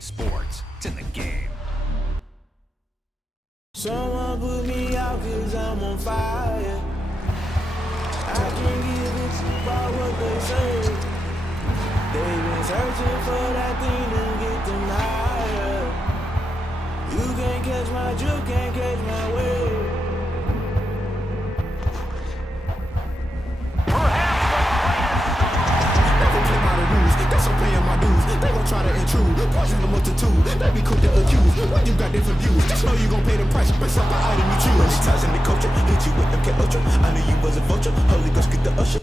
sports. It's in the game. Someone put me out 'cause I'm on fire. I can't give a fuck about what they say. They've been searching for that thing to get them higher. You can't catch my drift, can't catch my wave. That's I'm paying my dues. They gon' try to intrude, poison the multitude. They be quick to accuse when you got different views. Just know you gon' pay the price based off the item you choose. Many ties in the culture, hit you with them cat ultra. I knew you was a vulture. Holy Ghost get the usher.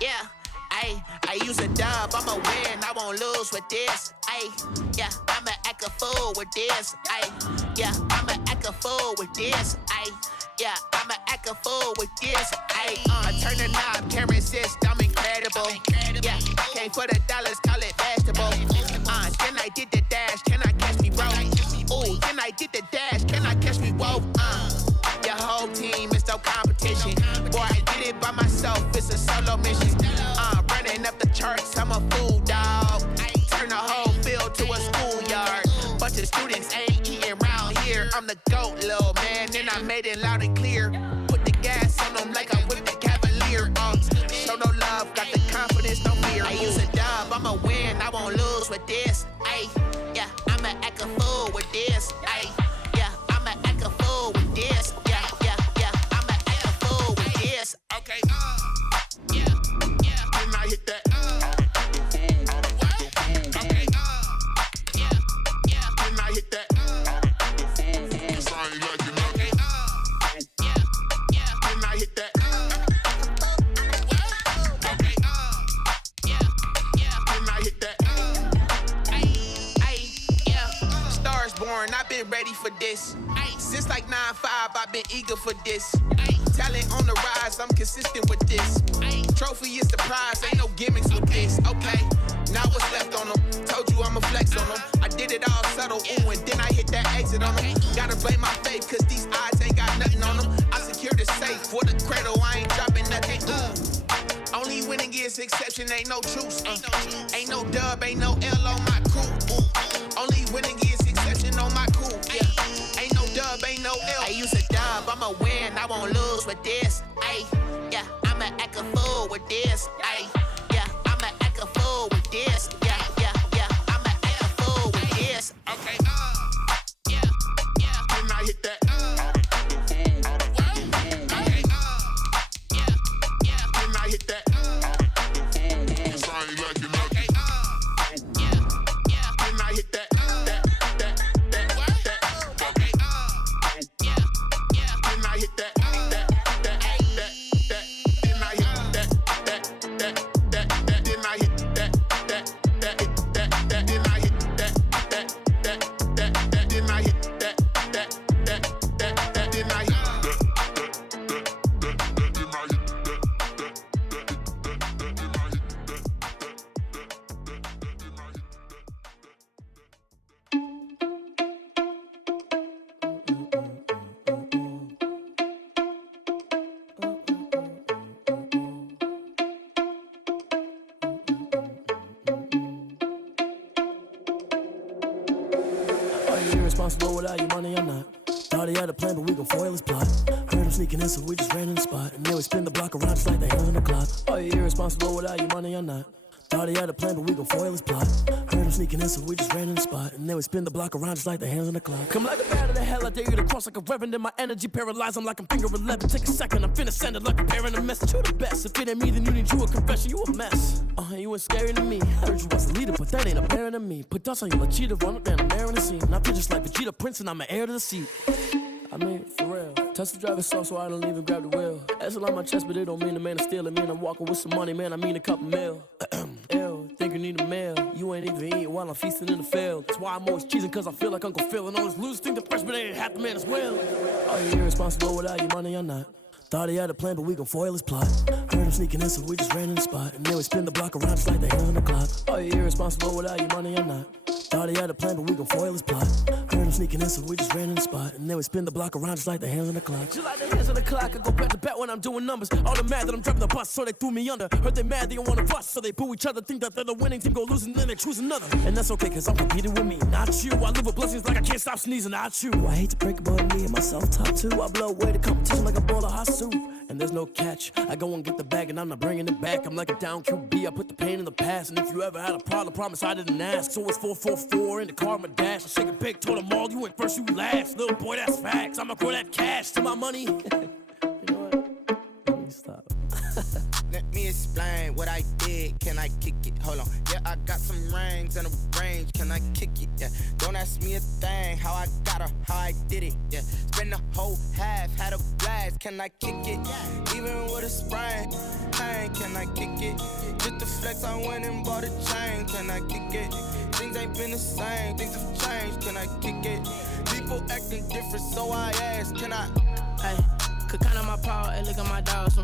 Yeah, I use a dub, I'ma win, I won't lose with this. Yeah, I'ma act a fool with this. Yeah, I'ma act a fool with this. Yeah, I'ma act a fool with this. I turn the knob, camera assist, I'm incredible. Yeah, came for the dollars, call it vegetable. Then I did the dash, can I catch me, bro? Ooh, then I did the dash, can I catch me, whoa? Your whole team is no competition. Boy, I did it by myself, it's a solo mission. Running up the charts, I'm a fool, dog. Turn the whole field to a schoolyard. Bunch of students ain't eating round here. I'm the GOAT, little man, and I made it loud and clear. Put the gas on them like I'm with the Cavalier. Show no love, got the confidence, no fear. I use a dub, I'ma win, I won't lose with this. Yeah, I'ma act a fool with this. Yeah, I'ma act a fool with this. Yeah, I'ma act a fool with this. Okay, yeah, then I hit that. Okay, yeah, then I hit that. Cause I ain't like it, okay, yeah, then I hit that. Okay, yeah, then I hit that. Yeah, stars born, I've been ready for this. Since like 9-5, I've been eager for this. Talent on the rise, I'm consistent with this. Trophy is the prize, ain't no gimmicks with this. Okay, now what's left on them? Told you I'ma flex on them. I did it all subtle, ooh, and then I hit that exit on them. Gotta blame my faith, cause these odds ain't got nothing on them. I secured the safe for the cradle, I ain't dropping nothing. Only winning is exception, ain't no truce. Ain't no dub, ain't no L on my crew. Only winning is exception on my crew. Yeah, ain't no dub, ain't no L. I use a dub, I'ma win, I won't lose with this. Yeah, I'ma act a fool with this. Yeah, I'ma act a fool with this. Yeah, I'ma act a fool with this. Okay, yeah, then I hit that. Okay, yeah, then I hit that. Cause I ain't like it, okay, yeah, then I hit that. Okay, yeah, then I hit that. Irresponsible without your money or not. Thought he had a plan, but we gon' foil his plot. Heard him sneaking in, so we just ran in the spot. And then we spin the block around just like the hands on the clock. Are you irresponsible without your money or not? Thought he had a plan, but we gon' foil his plot. Heard him sneaking in, so we just ran in the spot. And then we spin the block around just like the hands on the clock. Come like a bat of the hell, I dare you to cross like a reverend. And my energy paralyzed, I'm like I'm finger 11. Take a second, I'm finna send it like a parent a message. You the best, if it ain't me, then you need you a confession. You a mess, you ain't scary to me. Heard you was a leader, but that ain't apparent to me. Put dust on you like cheetah, run up down the air in the scene. And I feel just like Vegeta Prince, and I'm an heir to the seat. I mean, for real. Touch the driver's soft, so I don't even grab the wheel. That's on my chest, but it don't mean the man is stealing. Man, I'm walking with some money, man, I mean a couple mil. Ew, think you need a meal. You ain't even eating while I'm feasting in the field. That's why I'm always cheesing, cause I feel like Uncle Phil. And all those losers think the freshman ain't half the man as well. Are you irresponsible without your money or not? Thought he had a plan, but we gon' foil his plot. Heard him sneaking in, so we just ran in the spot. And then we spin the block around just like the hands on the clock. Are you irresponsible without your money or not? Thought he had a plan, but we gon' foil his plot. Heard them sneaking in, so we just ran in the spot. And then we spin the block around just like the hands on the clock. Just like the hands on the clock, I go back to back when I'm doing numbers. All the mad that I'm dropping the bus, so they threw me under. Heard they mad, they don't wanna bust, so they boo each other. Think that they're the winning team, go losing, then they choose another. And that's okay, cause I'm competing with me, not you. I live with blessings like I can't stop sneezing, not you. I hate to break it, but me and myself top two. I blow away the competition like a bowl of hot soup. And there's no catch, I go and get the bag and I'm not bringing it back. I'm like a down QB, I put the pain in the past. And if you ever had a problem, promise I didn't ask. So it's 444 in the car, my dash. I shake a big, told them all, you went first, you last. Little boy, that's facts, I'ma grow that cash to my money. You know what? Let me stop. Let me explain what I did. Can I kick it? Hold on. Yeah, I got some rings and a range. Can I kick it? Yeah. Don't ask me a thing. How I got her, how I did it. Yeah. Spend the whole half, had a blast. Can I kick it? Even with a sprain. Pain, can I kick it? Just the flex, I went and bought a chain. Can I kick it? Things ain't been the same. Things have changed. Can I kick it? People acting different, so I ask. Can I? Hey, could count on my power. Hey, look at my dogs.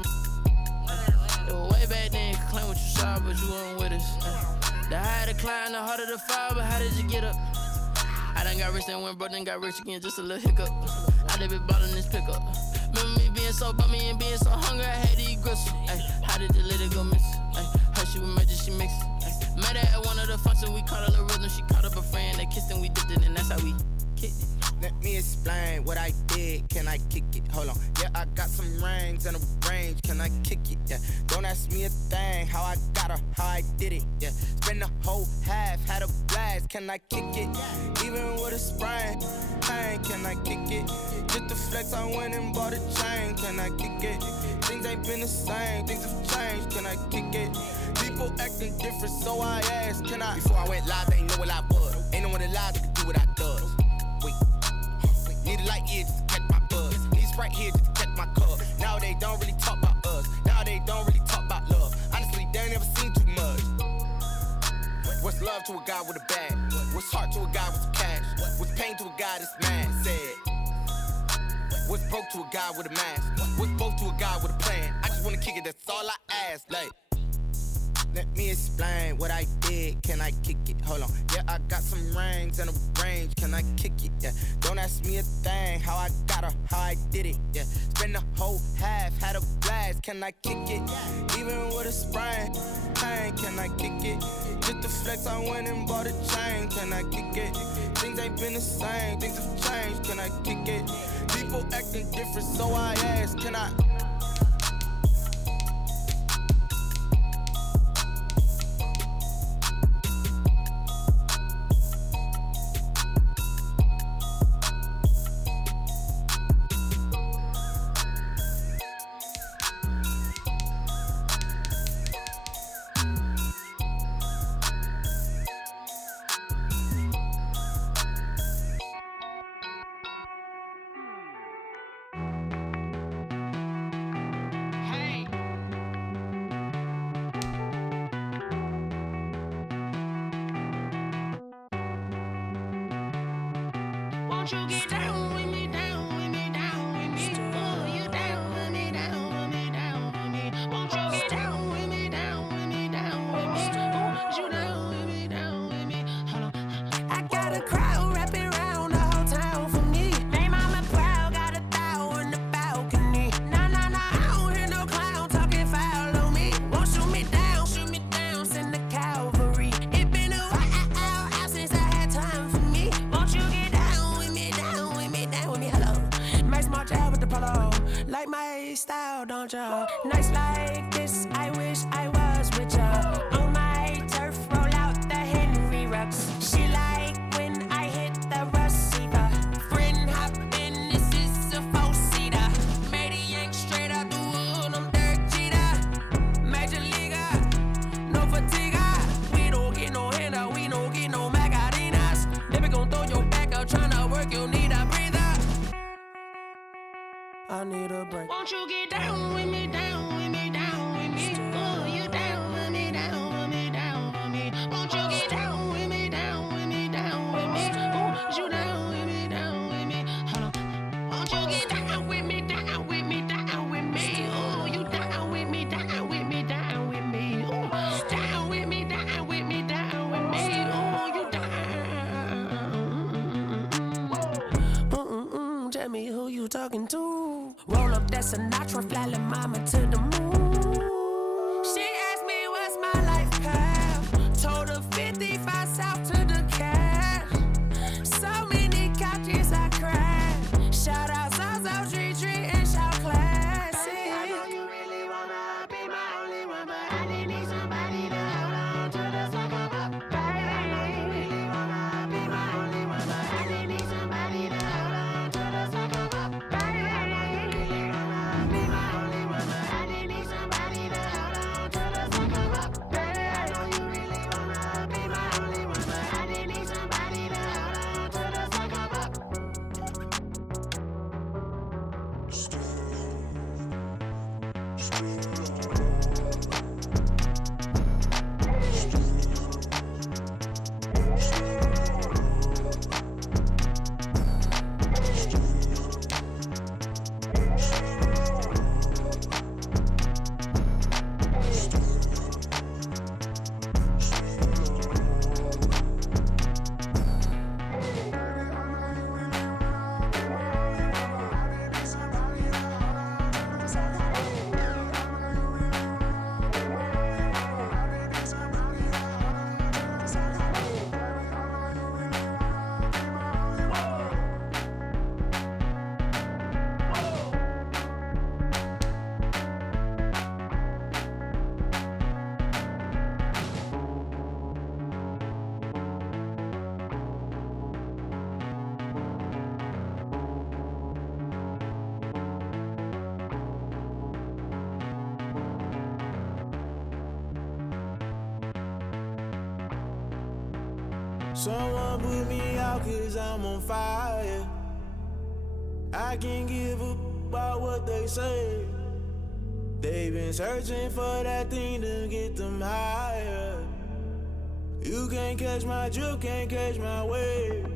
Way back then, you could claim what you saw, but you weren't with us. The higher the climb, the harder the fall, but how did you get up? I done got rich, then went broke, then got rich again, just a little hiccup. I done been ballin' this pickup. Remember me being so bummy and being so hungry, I had to eat gristle. Ay, how did you let it go miss? Ay, how she was magic, she mixed. Met her at one of the functions, we caught a little rhythm, she caught up a friend, they kissed and we dipped it, and that's how we kicked it. Let me explain what I did. Can I kick it? Hold on. Yeah, I got some rings and a range. Can I kick it? Yeah. Don't ask me a thing. How I got her, how I did it. Yeah. Spend the whole half, had a blast. Can I kick it? Even with a sprain. Pain, can I kick it? Just the flex, I went and bought a chain. Can I kick it? Things ain't been the same. Things have changed. Can I kick it? People acting different, so I asked. Can I? Before I went live, they ain't know what I was. Ain't no one alive that could do what I does. Wait. Need a light year just to catch my buzz. Need Sprite here just to catch my cup. Now they don't really talk about us. Now they don't really talk about love. Honestly, they ain't never seen too much. What's love to a guy with a bag? What's heart to a guy with some cash? What's pain to a guy that's mad? Said. What's broke to a guy with a mask? What's both to a guy with a plan? I just wanna kick it, that's all I ask. Like, let me explain what I did. Can I kick it? Hold on. Yeah, I got some rings and a range. Can I kick it? Yeah. Don't ask me a thing. How I got her, how I did it. Yeah. Spend the whole half, had a blast. Can I kick it? Even with a sprain. Pain, can I kick it? Just the flex, I went and bought a chain. Can I kick it? Things ain't been the same. Things have changed. Can I kick it? People acting different, so I ask. Can I? Won't you get down with me, down with me, down with me? Oh, you down with me, down with me, down with me. Won't you get down with me, down with me, down with me? Oh, you down with me, down with me? Hold on. I got a crowd wrapping around the whole town for me. They mama proud, got a thou in the balcony. Nah, nah, nah, I don't hear no clown talking foul on me. Won't shoot me down, send the cavalry. It been a while since I had time for me. Won't you get down with me, down with me, down with me? Hello. Max March out with the polo. Like my style, don't y'all? Nights like this, I wish I was with y'all. On my turf, roll out the Henry Rux. She like when I hit the receiver. Friend hop in, this is a four-seater. Made a yank straight out the wood, I'm Derek Jeter. Major leaguer, no fatigue. We don't get no handout, we don't get no Macarinas. Never gon' throw your back out, tryna work, you need a breather. I need a break. Won't you get down with me, down with me, down with me? Oh, you down with me, down with me, down with me? Won't you get down with me, down with me, down with me? Oh, you down with me, down with me? Hold on. Won't you get down with me, down with me, down with me? Oh, you down with me, down with me, down with me? Oh, down with me, down with me, down with me? Oh, you down. that's Sinatra, flying mama to the moon. She asked me what's my life path. Told her 55 south to the cash. So many couches I cried. Shout out Zazo, Tree, and shout classic. I know you really wanna be my only one, but I didn't need somebody to hold on to the second up. I know you really wanna be my only one, but I didn't need somebody to hold on to the second up. I know you really wanna be my only one, but I didn't need somebody to hold on to the second up. I know you really wanna be my only one, but I didn't need somebody to hold on to the second up. Someone put me out cause I'm on fire. I can't give up about what they say. They've been searching for that thing to get them higher. You can't catch my drift, can't catch my wave.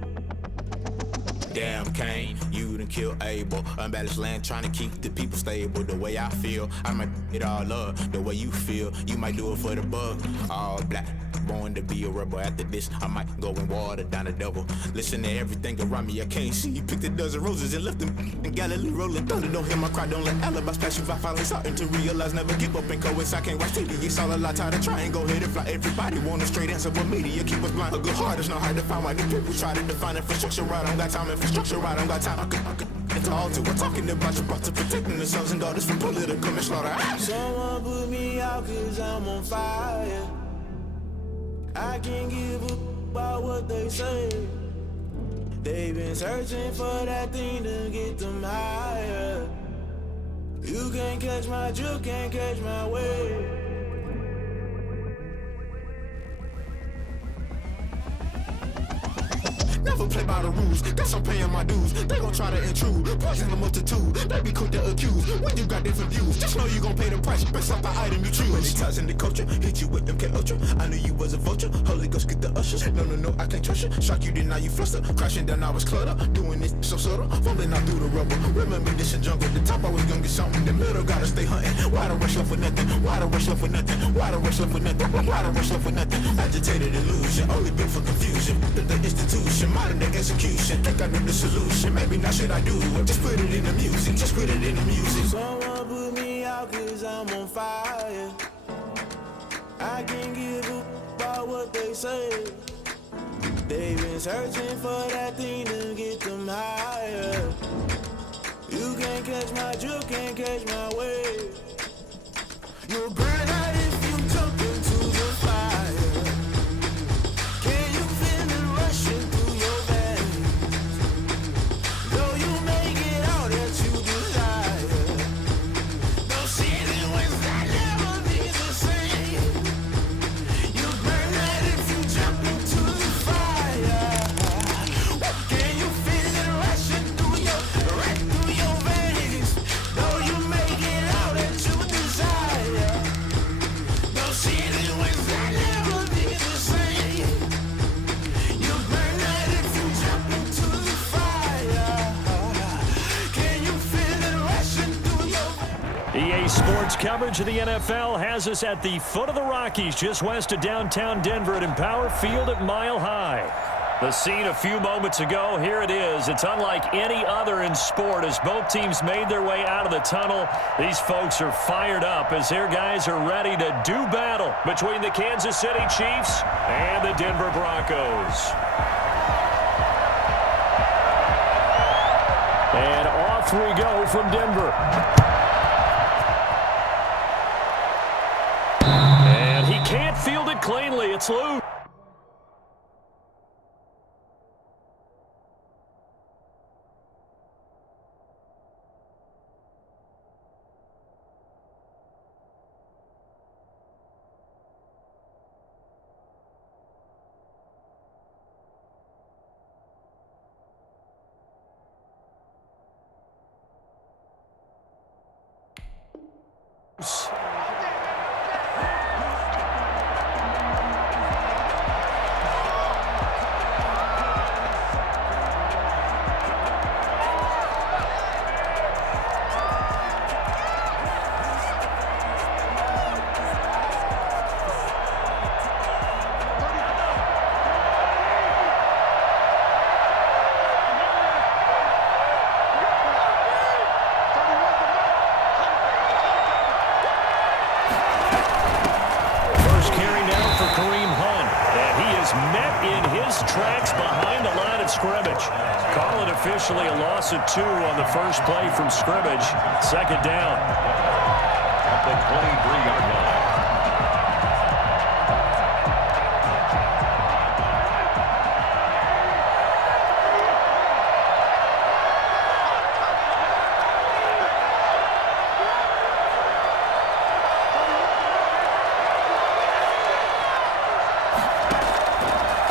Damn Kane, you done killed Abel. Unbalanced land trying to keep the people stable. The way I feel, I might it all up. The way you feel, you might do it for the bug. All black, born to be a rebel. After this, I might go and water down the devil. Listen to everything around me, I can't see. Picked a dozen roses and left them in Galilee rolling thunder. Don't hear my cry, don't let alibis pass you. I finally starting to realize, never give up and coincide. Can't watch TV, it's all a lot. Tired of trying, go ahead and fly. Everybody want a straight answer, but media keep us blind. A good heart is not hard to find. Why the people try to define infrastructure right? I don't got time, infrastructure right? I don't got time. I could it's all to we're talking about your brother protecting the sons and daughters from political manslaughter. Someone put me out cause I'm on fire. I can't give up about what they say. They've been searching for that thing to get them higher. You can't catch my drift, can't catch my wave. Never play by the rules, guess I'm paying my dues. They gon' try to intrude, poison the multitude. They be quick to accuse, when you got different views. Just know you gon' pay the price, based off the item you choose. Many ties in the culture, hit you with MK Ultra. I knew you was a vulture, Holy Ghost get the ushers. No, I can't trust you. Shock you, then now you fluster. Crashing down, I was cluttered. Doing this so subtle, falling out through the rubble. Remember this in jungle, the top I was gonna get something. The middle gotta stay hunting. Why the rush left for nothing? Why the rush left for nothing? Why the rush left for nothing? Why the rush left for nothing? Agitated illusion, only built for confusion. The institution, modern day execution. Think I know the solution, maybe not should I do it? Just put it in the music, just put it in the music. Someone put me out cause I'm on fire. I can't give up about what they say. They've been searching for that thing to get them higher. You can't catch my drift, can't catch my wave. You'll burn out if you jump into the fire. Can you feel it rushing through your veins? Though you make it all that you desire. Those seasons will never be the same. You burn out if you jump into the fire. Can you feel it rushing through your veins? Though you make it all that you desire. Those seasons will never be the same. You burn out if you jump into the fire. Can you feel it rushing through your EA Sports coverage of the NFL has us at the foot of the Rockies, just west of downtown Denver at Empower Field at Mile High. The scene a few moments ago, here it is. It's unlike any other in sport as both teams made their way out of the tunnel. These folks are fired up as their guys are ready to do battle between the Kansas City Chiefs and the Denver Broncos. And off we go from Denver. And he can't field it cleanly. It's loose. Tracks behind the line of scrimmage. Call it officially a loss of 2 on the first play from scrimmage. Second down. At the 23-yard line.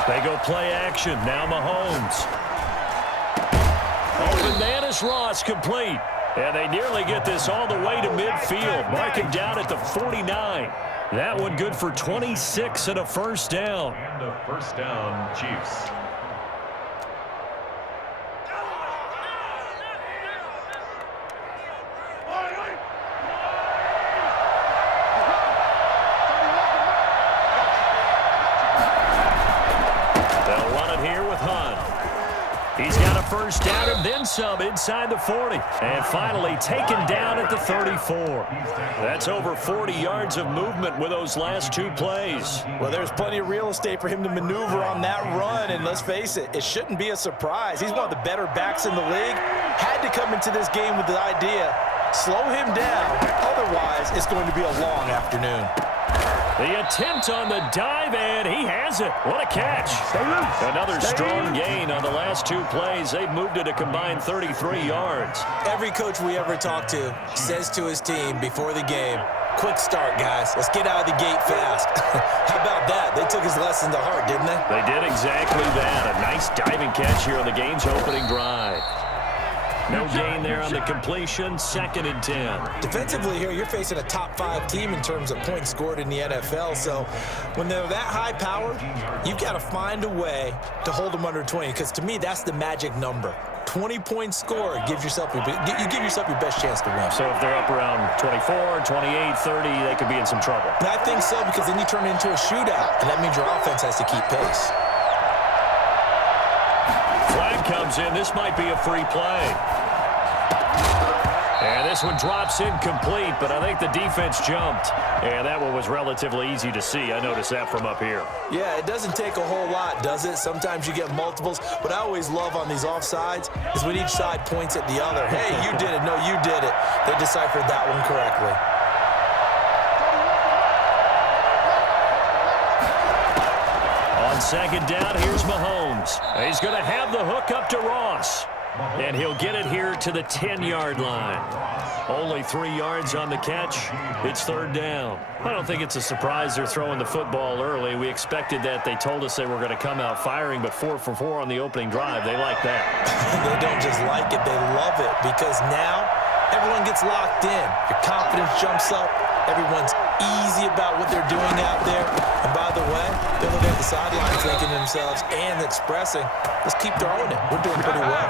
They go play action. Now Mahomes. Open man is Ross, complete. And they nearly get this all the way to midfield. Marking down at the 49. That one good for 26 and a first down. And a first down, Chiefs. He's got a first down and then some inside the 40. And finally taken down at the 34. That's over 40 yards of movement with those last 2 plays. Well, there's plenty of real estate for him to maneuver on that run. And let's face it, it shouldn't be a surprise. He's one of the better backs in the league. Had to come into this game with the idea, slow him down. Otherwise, it's going to be a long afternoon. The attempt on the dive, and he has it. What a catch. Another strong gain on the last 2 plays. They've moved it a combined 33 yards. Every coach we ever talk to says to his team before the game, quick start, guys. Let's get out of the gate fast. How about that? They took his lesson to heart, didn't they? They did exactly that. A nice diving catch here on the game's opening drive. No gain there on the completion, 2nd and 10. Defensively here, you're facing a top 5 team in terms of points scored in the NFL. So when they're that high powered, you've got to find a way to hold them under 20. Because to me, that's the magic number. 20 points scored, you give yourself your best chance to win. So if they're up around 24, 28, 30, they could be in some trouble. And I think so, because then you turn it into a shootout. And that means your offense has to keep pace. Flag comes in. This might be a free play. And this one drops incomplete, but I think the defense jumped. And that one was relatively easy to see. I noticed that from up here. Yeah, it doesn't take a whole lot, does it? Sometimes you get multiples. What I always love on these offsides is when each side points at the other. Hey, you did it. No, you did it. They deciphered that one correctly. On second down, here's Mahomes. He's going to have the hook up to Ross. And he'll get it here to the 10-yard line. Only 3 yards on the catch. It's 3rd down. I don't think it's a surprise they're throwing the football early. We expected that. They told us they were going to come out firing, but 4 for 4 on the opening drive. They like that. They don't just like it. They love it because now everyone gets locked in. Your confidence jumps up. Everyone's easy about what they're doing out there. And by the way, they're looking at the sideline thinking to themselves and expressing, let's keep throwing it. We're doing pretty well.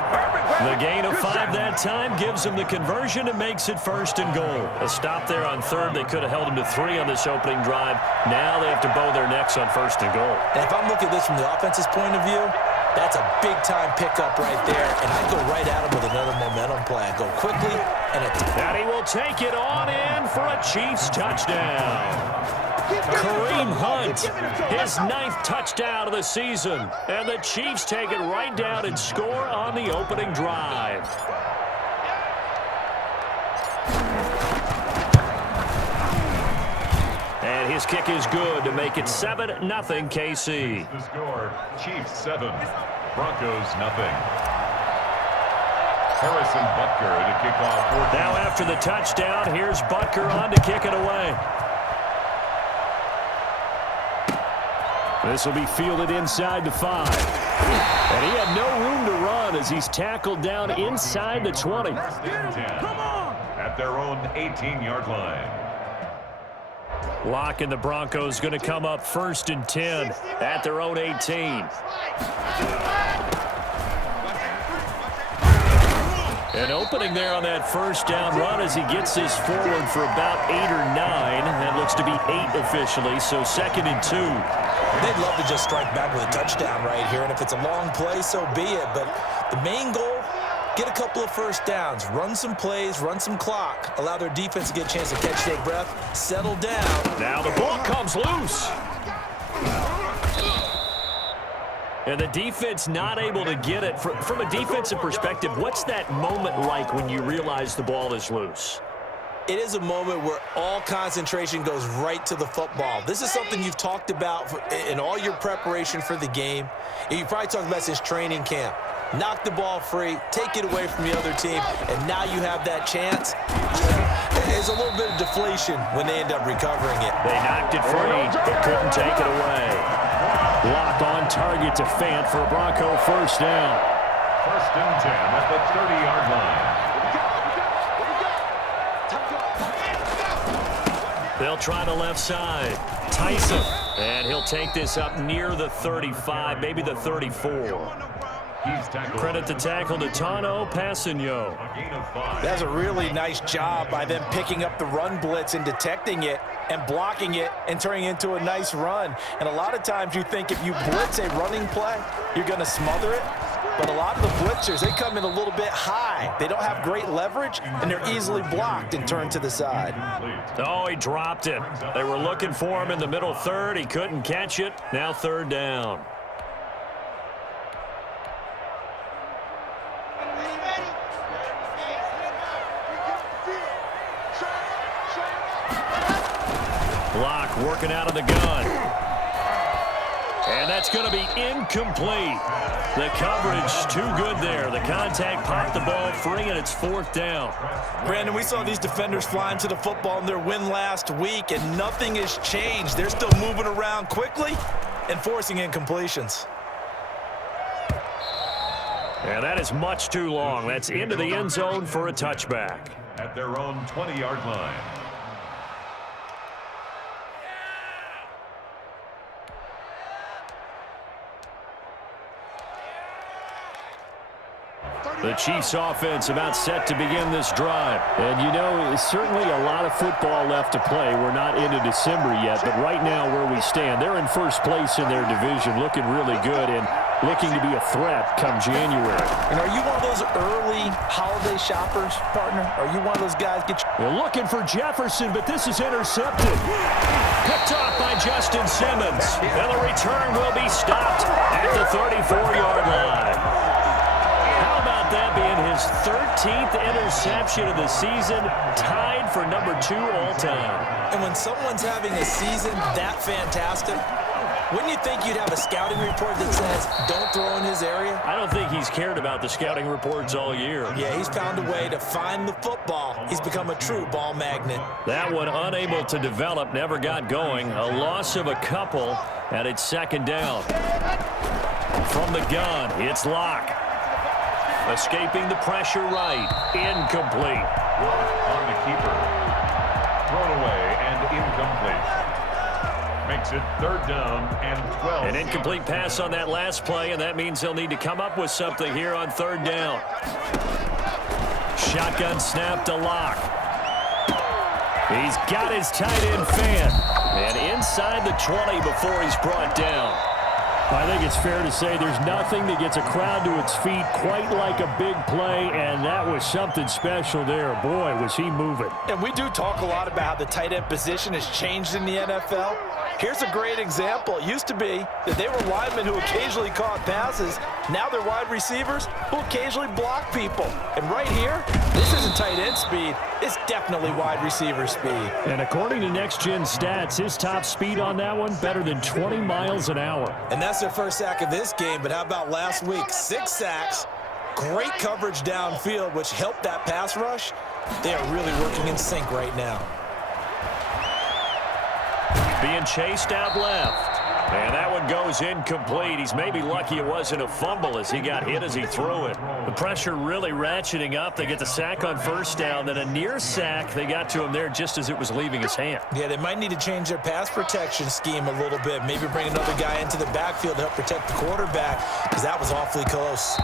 The gain of 5 that time gives them the conversion and makes it 1st and goal. A stop there on 3rd. They could have held them to 3 on this opening drive. Now they have to bow their necks on 1st and goal. And if I'm looking at this from the offense's point of view, That's a big-time pickup right there, and I go right at him with another momentum play. I go quickly, and he will take it on in for a Chiefs touchdown. Kareem Hunt, his 9th touchdown of the season, and the Chiefs take it right down and score on the opening drive. And his kick is good to make it 7-0 KC. The score, Chiefs 7, Broncos 0. Harrison Butker to kick off. Now after the touchdown, here's Butker on to kick it away. This will be fielded inside the 5. And he had no room to run as he's tackled down inside the 20. At their own 18-yard line. Locke and the Broncos going to come up 1st and 10 at their own 18. An opening there on that 1st down run as he gets this forward for about 8 or 9. That looks to be 8 officially, so 2nd and 2. They'd love to just strike back with a touchdown right here, and if it's a long play, so be it. But the main goal, get a couple of 1st downs, run some plays, run some clock, allow their defense to get a chance to catch their breath, settle down. Now the ball comes loose. And the defense not able to get it. From a defensive perspective, what's that moment like when you realize the ball is loose? It is a moment where all concentration goes right to the football. This is something you've talked about in all your preparation for the game. And you probably talked about since training camp. Knock the ball free, take it away from the other team, and now you have that chance. There's a little bit of deflation when they end up recovering it. They knocked it free, but couldn't take it away. Lock on target to Fant for a Bronco 1st down. 1st and 10 at the 30-yard line. They'll try the left side. Tyson. And he'll take this up near the 35, maybe the 34. Credit the tackle to Tano Passigno. That's a really nice job by them picking up the run blitz and detecting it and blocking it and turning it into a nice run. And a lot of times you think if you blitz a running play, you're going to smother it. But a lot of the blitzers, they come in a little bit high. They don't have great leverage, and they're easily blocked and turned to the side. Oh, he dropped it. They were looking for him in the middle 3rd. He couldn't catch it. Now 3rd down. Block working out of the gun. And that's going to be incomplete. The coverage too good there. The contact popped the ball free, and it's 4th down. Brandon, we saw these defenders flying to the football in their win last week, and nothing has changed. They're still moving around quickly and forcing incompletions. And that is much too long. That's into the end zone for a touchback. At their own 20-yard line. The Chiefs offense about set to begin this drive. And you know, there's certainly a lot of football left to play. We're not into December yet, but right now where we stand, they're in 1st place in their division, looking really good and looking to be a threat come January. And are you one of those early holiday shoppers, partner? Are you one of those guys They're looking for Jefferson, but this is intercepted. Picked off by Justin Simmons. And the return will be stopped at the 34-yard line. That being his 13th interception of the season, tied for number 2 all-time. And when someone's having a season that fantastic, wouldn't you think you'd have a scouting report that says, don't throw in his area? I don't think he's cared about the scouting reports all year. Yeah, he's found a way to find the football. He's become a true ball magnet. That one unable to develop, never got going. A loss of a couple, and it's 2nd down. From the gun, it's Locke. Escaping the pressure right. Incomplete. On the keeper. Thrown away and incomplete. Makes it 3rd down and 12. An incomplete pass on that last play, and that means they'll need to come up with something here on 3rd down. Shotgun snap to Locke. He's got his tight end Fant. And inside the 20 before he's brought down. I think it's fair to say there's nothing that gets a crowd to its feet quite like a big play, and that was something special there. Boy, was he moving. And we do talk a lot about how the tight end position has changed in the NFL. Here's a great example. It used to be that they were linemen who occasionally caught passes. Now they're wide receivers who occasionally block people. And right here, this isn't tight end speed. It's definitely wide receiver speed. And according to Next Gen Stats, his top speed on that one, better than 20 miles an hour. And that's their first sack of this game, but how about last week? 6 sacks, great coverage downfield, which helped that pass rush. They are really working in sync right now. Being chased out left. And that one goes incomplete. He's maybe lucky it wasn't a fumble as he got hit as he threw it. The pressure really ratcheting up. They get the sack on first down, then a near sack. They got to him there just as it was leaving his hand. Yeah, they might need to change their pass protection scheme a little bit. Maybe bring another guy into the backfield to help protect the quarterback, because that was awfully close.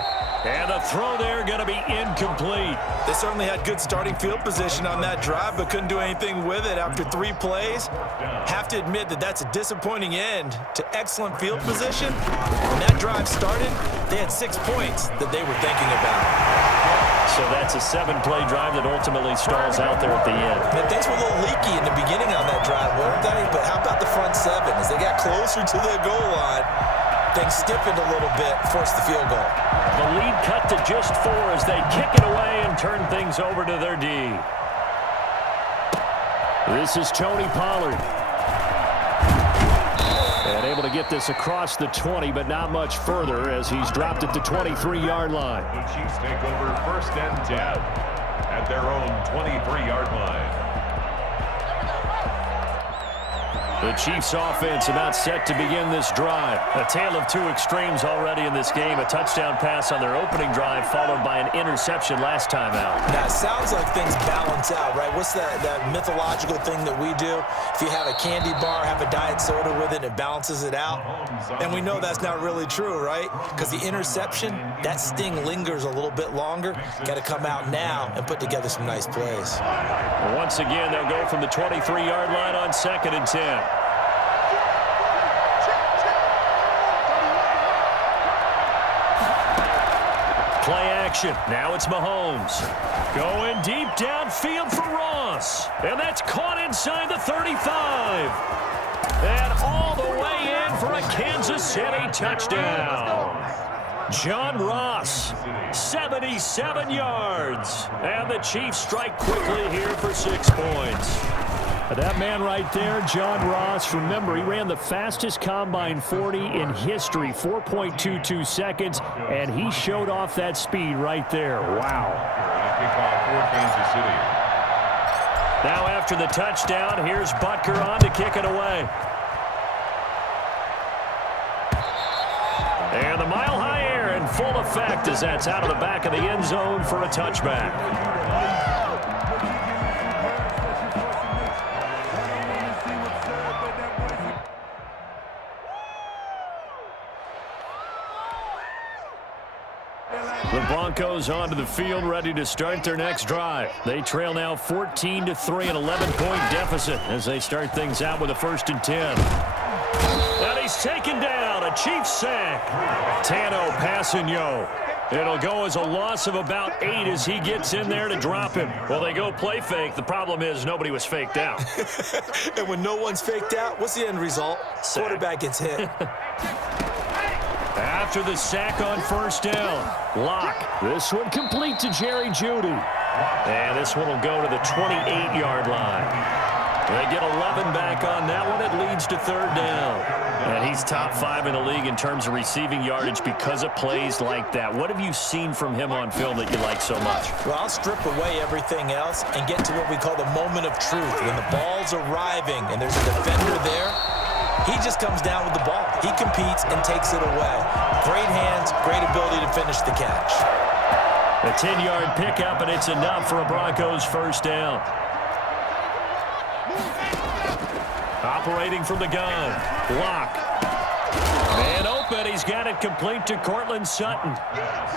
And the throw there going to be incomplete. They certainly had good starting field position on that drive, but couldn't do anything with it after 3 plays. Have to admit that that's a disappointing end to excellent field position. When that drive started, they had 6 points that they were thinking about. So that's a 7-play drive that ultimately stalls out there at the end. Man, things were a little leaky in the beginning on that drive, weren't they? But how about the front 7? As they got closer to the goal line, things stiffened a little bit, forced the field goal. The lead cut to just 4 as they kick it away and turn things over to their D. This is Tony Pollard. And able to get this across the 20, but not much further as he's dropped at the 23-yard line. The Chiefs take over 1st and 10 at their own 23-yard line. The Chiefs offense about set to begin this drive. A tale of 2 extremes already in this game. A touchdown pass on their opening drive followed by an interception last time out. Now, it sounds like things balance out, right? What's that mythological thing that we do? If you have a candy bar, have a diet soda with it, it balances it out. And we know that's not really true, right? Because the interception, that sting lingers a little bit longer. Got to come out now and put together some nice plays. Once again, they'll go from the 23-yard line on 2nd and 10. Play action. Now it's Mahomes. Going deep downfield for Ross. And that's caught inside the 35. And all the way in for a Kansas City touchdown. John Ross, 77 yards. And the Chiefs strike quickly here for 6 points. That man right there, John Ross, remember, he ran the fastest combine 40 in history, 4.22 seconds, and he showed off that speed right there. Wow. Kickoff for Kansas City. Now after the touchdown, here's Butker on to kick it away. And the mile-high air in full effect as that's out of the back of the end zone for a touchback. The Broncos onto the field, ready to start their next drive. They trail now 14-3, an 11-point deficit as they start things out with a 1st and 10. And he's taken down, a Chiefs sack. Tano passing yo. It'll go as a loss of about 8 as he gets in there to drop him. Well, they go play fake. The problem is nobody was faked out. And when no one's faked out, what's the end result? Sack. Quarterback gets hit. After the sack on 1st down, Locke. This one complete to Jerry Jeudy. And this one will go to the 28-yard line. They get 11 back on that one. It leads to 3rd down. And he's top 5 in the league in terms of receiving yardage because of plays like that. What have you seen from him on film that you like so much? Well, I'll strip away everything else and get to what we call the moment of truth. When the ball's arriving and there's a defender there, he just comes down with the ball. He competes and takes it away. Great hands, great ability to finish the catch. A 10-yard pickup, and it's enough for a Broncos 1st down. Operating from the gun, Locke. Man open. He's got it complete to Cortland Sutton.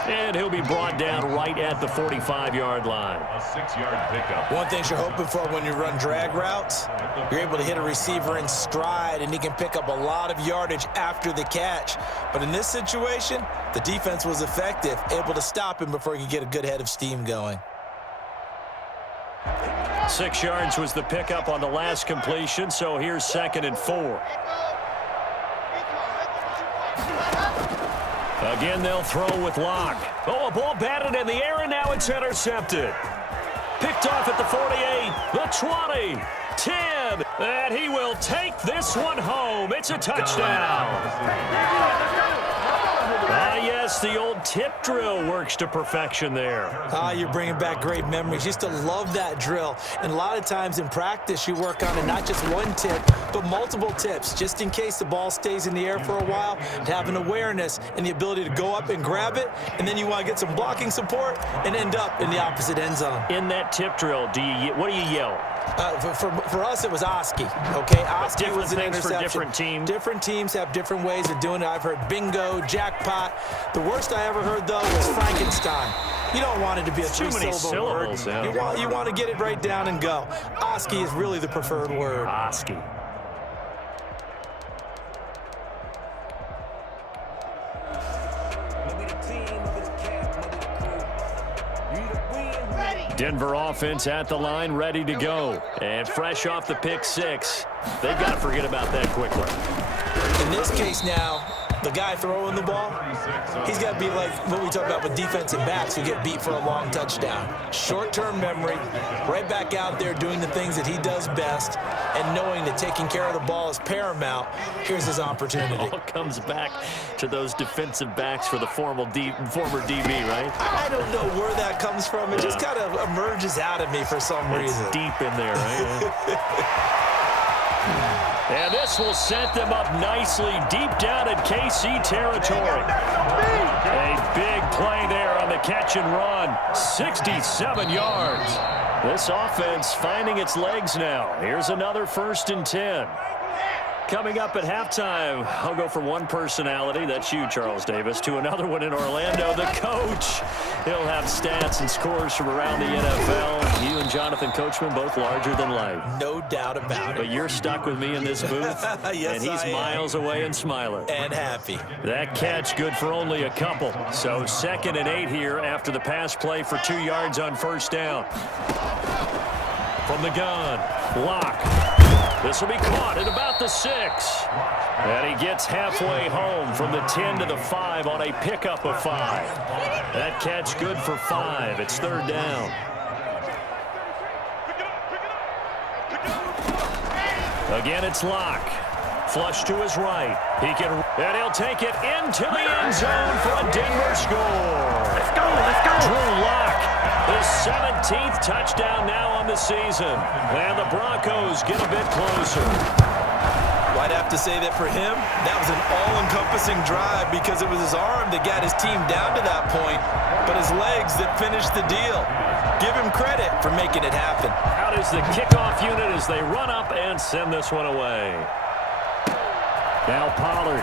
And he'll be brought down right at the 45-yard line. A 6-yard pickup. One thing you're hoping for when you run drag routes, you're able to hit a receiver in stride, and he can pick up a lot of yardage after the catch. But in this situation, the defense was effective, able to stop him before he could get a good head of steam going. 6 yards was the pickup on the last completion, so here's 2nd and 4. Again, they'll throw with Locke. Oh, a ball batted in the air, and now it's intercepted. Picked off at the 48, the 20, 10, and he will take this one home. It's a touchdown. Yes, the old tip drill works to perfection there. You're bringing back great memories. Used to love that drill. And a lot of times in practice, you work on it, not just one tip, but multiple tips, just in case the ball stays in the air for a while, to have an awareness and the ability to go up and grab it, and then you want to get some blocking support and end up in the opposite end zone. In that tip drill, what do you yell? For us, it was Oski. Okay, Oski was an interception. For different teams. Different teams have different ways of doing it. I've heard bingo, jackpot. The worst I ever heard, though, was Frankenstein. You don't want it to be a three-syllable word. Yeah. You want to get it right down and go. Oski is really the preferred word. Oski. Denver offense at the line, ready to go. And fresh off the pick 6. They've got to forget about that quickly. In this case now, the guy throwing the ball, he's got to be like what we talk about with defensive backs who get beat for a long touchdown. Short-term memory, right back out there doing the things that he does best, and knowing that taking care of the ball is paramount. Here's his opportunity. It all comes back to those defensive backs for the former DB, right? I don't know where that comes from. It just kind of emerges out of me for some reason. It's deep in there, right? And this will set them up nicely deep down in KC territory. A big play there on the catch and run. 67 yards. This offense finding its legs now. Here's another 1st and 10. Coming up at halftime, I'll go from one personality, that's you, Charles Davis, to another one in Orlando, the coach. He'll have stats and scores from around the NFL. You and Jonathan Coachman, both larger than life. No doubt about it. But you're stuck with me in this booth, yes, and he's miles away and smiling. And happy. That catch good for only a couple. So 2nd and 8 here after the pass play for 2 yards on 1st down. From the gun, Locke. This will be caught at about the 6. And he gets halfway home from the 10 to the 5 on a pickup of 5. That catch good for 5. It's 3rd down. Again, it's Locke. Flush to his right. And he'll take it into the end zone for a Denver score. Let's go, let's go. Drew Locke, his 17th touchdown now on the season. And the Broncos get a bit closer. I'd have to say that for him, that was an all-encompassing drive because it was his arm that got his team down to that point, but his legs that finished the deal. Give him credit for making it happen. Out is the kickoff unit as they run up and send this one away. Now Pollard.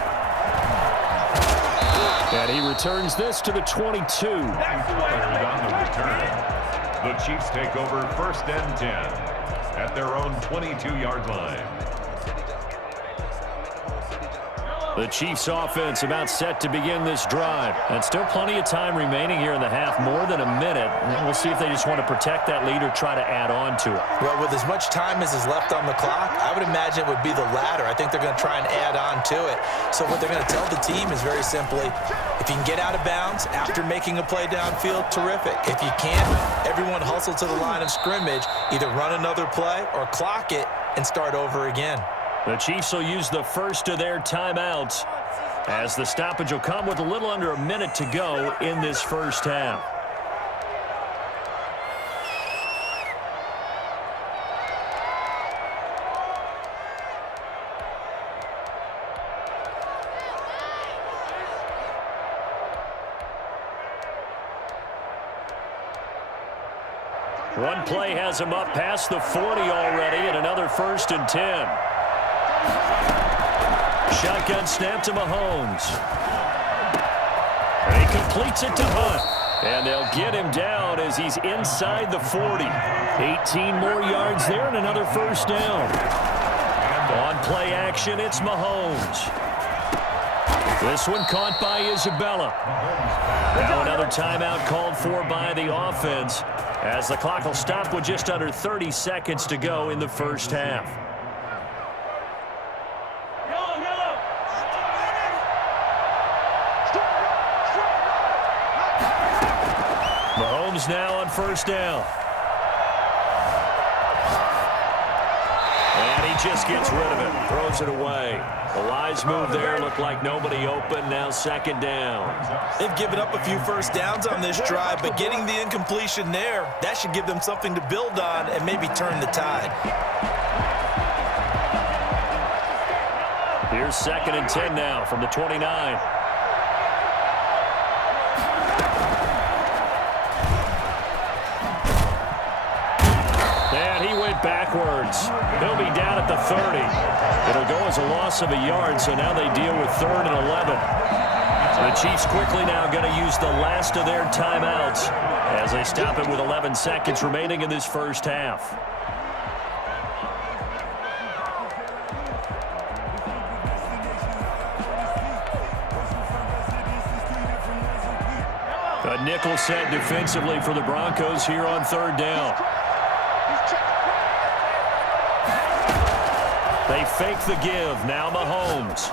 And he returns this to the 22. On the return. The Chiefs take over 1st and 10 at their own 22-yard line. The Chiefs offense about set to begin this drive. And still plenty of time remaining here in the half, more than a minute. And we'll see if they just want to protect that lead or try to add on to it. Well, with as much time as is left on the clock, I would imagine it would be the latter. I think they're going to try and add on to it. So what they're going to tell the team is very simply, if you can get out of bounds after making a play downfield, terrific. If you can't, everyone hustle to the line of scrimmage, either run another play or clock it and start over again. The Chiefs will use the first of their timeouts as the stoppage will come with a little under a minute to go in this 1st half. One play has him up past the 40 already, and another 1st and 10. Shotgun snap to Mahomes. And he completes it to Hunt. And they'll get him down as he's inside the 40. 18 more yards there and another first down. On play action, it's Mahomes. This one caught by Isabella. Now another timeout called for by the offense as the clock will stop with just under 30 seconds to go in the first half. Mahomes now on first down. And he just gets rid of it, throws it away. A wise move there, looked like nobody open, now second down. They've given up a few first downs on this drive, but getting the incompletion there, that should give them something to build on and maybe turn the tide. Here's 2nd and 10 now from the 29. And he went backwards. He'll be down at the 30. It'll go as a loss of a yard, so now they deal with 3rd and 11. The Chiefs quickly now going to use the last of their timeouts as they stop it with 11 seconds remaining in this first half. A nickel set defensively for the Broncos here on 3rd down. They fake the give. Now Mahomes.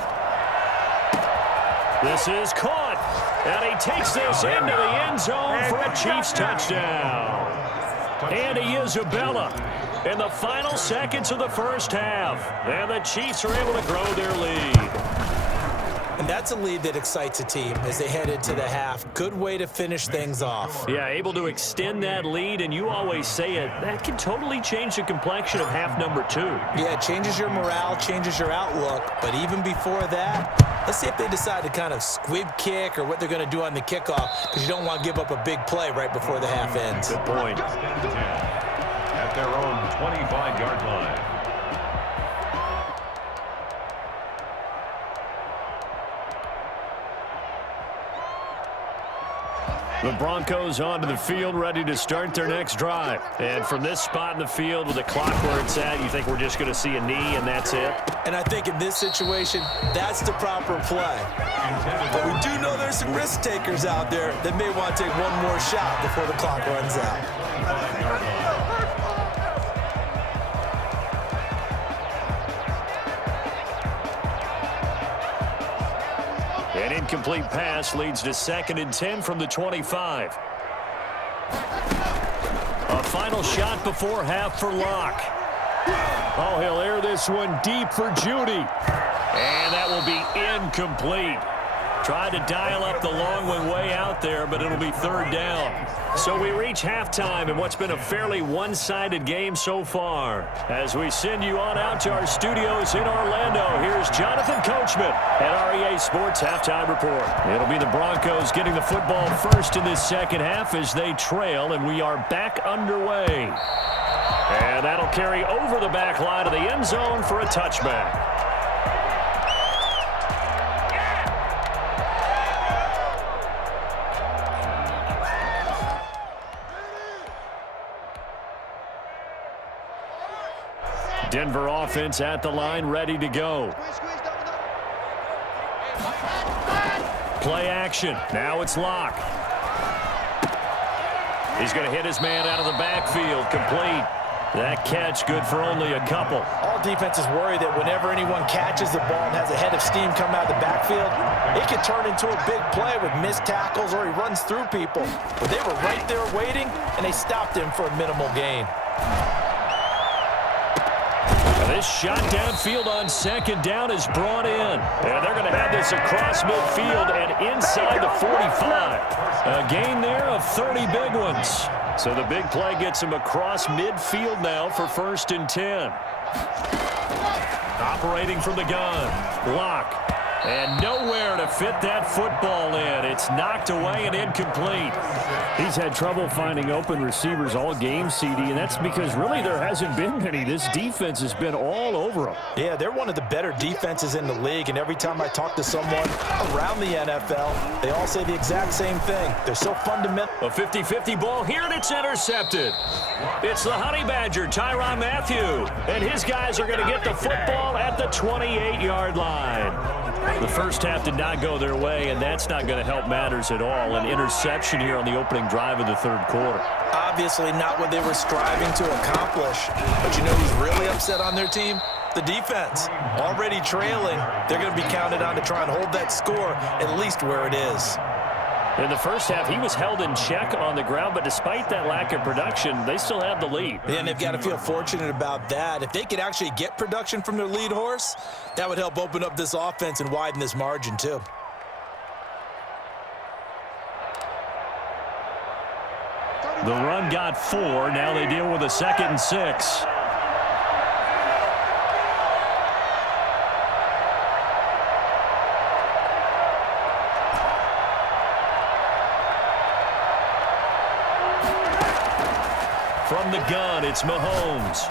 This is caught. And he takes this into the end zone for a Chiefs touchdown. Andy Isabella in the final seconds of the first half. And the Chiefs are able to grow their lead. And that's a lead that excites a team as they head into the half. Good way to finish things off. Yeah, able to extend that lead, and you always say it, that can totally change the complexion of half number 2. Yeah, it changes your morale, changes your outlook. But even before that, let's see if they decide to kind of squib kick or what they're going to do on the kickoff, because you don't want to give up a big play right before the half ends. Good point. At their own 25-yard line. The Broncos onto the field, ready to start their next drive. And from this spot in the field with the clock where it's at, you think we're just going to see a knee and that's it? And I think in this situation, that's the proper play. But we do know there's some risk takers out there that may want to take one more shot before the clock runs out. An incomplete pass leads to 2nd and 10 from the 25. A final shot before half for Locke. Oh, he'll air this one deep for Judy. And that will be incomplete. Tried to dial up the long one way out there, but it'll be 3rd down. So we reach halftime in what's been a fairly one-sided game so far. As we send you on out to our studios in Orlando, here's Jonathan Coachman at REA Sports Halftime Report. It'll be the Broncos getting the football first in this second half as they trail, and we are back underway. And that'll carry over the back line of the end zone for a touchback. Denver offense at the line, ready to go. Play action. Now it's Locke. He's going to hit his man out of the backfield. Complete. That catch good for only a couple. All defenses worry that whenever anyone catches the ball and has a head of steam come out of the backfield, it can turn into a big play with missed tackles or he runs through people. But they were right there waiting, and they stopped him for a minimal gain. This shot downfield on 2nd down is brought in. And they're going to have this across midfield and inside the 45. A gain there of 30 big ones. So the big play gets him across midfield now for 1st and 10. Operating from the gun. Locke. And nowhere to fit that football in. It's knocked away and incomplete. He's had trouble finding open receivers all game, CD, and that's because really there hasn't been many. This defense has been all over him. Yeah, they're one of the better defenses in the league, and every time I talk to someone around the NFL, they all say the exact same thing. They're so fundamental. A 50-50 ball here, and it's intercepted. It's the Honey Badger, Tyrann Mathieu, and his guys are going to get the football at the 28-yard line. The first half did not go their way, and that's not going to help matters at all. An interception here on the opening drive of the third quarter. Obviously not what they were striving to accomplish. But you know who's really upset on their team? The defense. Already trailing, they're going to be counted on to try and hold that score at least where it is. In the first half, he was held in check on the ground, but despite that lack of production, they still have the lead. Yeah, and they've got to feel fortunate about that. If they could actually get production from their lead horse, that would help open up this offense and widen this margin too. The run got 4. Now they deal with a 2nd and 6. From the gun, it's Mahomes.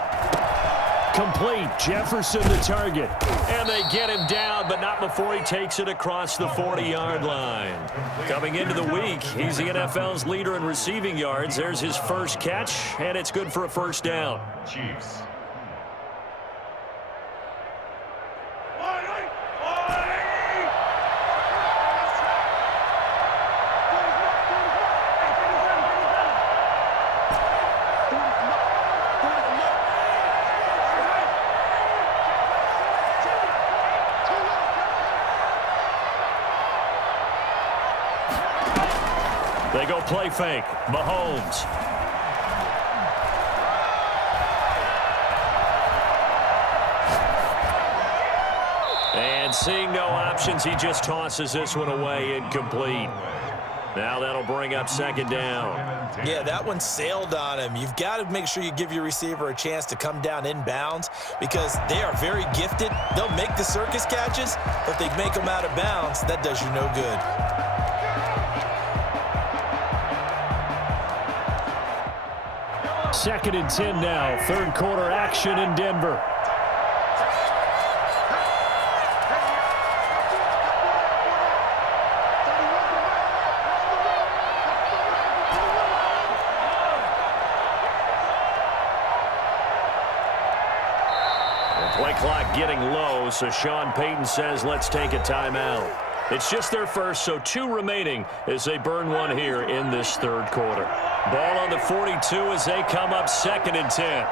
Complete. Jefferson the target. And they get him down, but not before he takes it across the 40-yard line. Coming into the week, he's the NFL's leader in receiving yards. There's his first catch, and it's good for a first down. Chiefs. They go play fake. Mahomes. And seeing no options, he just tosses this one away, incomplete. Now that'll bring up 2nd down. Yeah, that one sailed on him. You've got to make sure you give your receiver a chance to come down inbounds because they are very gifted. They'll make the circus catches, but they make them out of bounds. That does you no good. 2nd and 10 now. Third quarter action in Denver. Play clock getting low, so Sean Payton says let's take a timeout. It's just their first, so 2 remaining as they burn one here in this third quarter. Ball on the 42 as they come up 2nd and 10.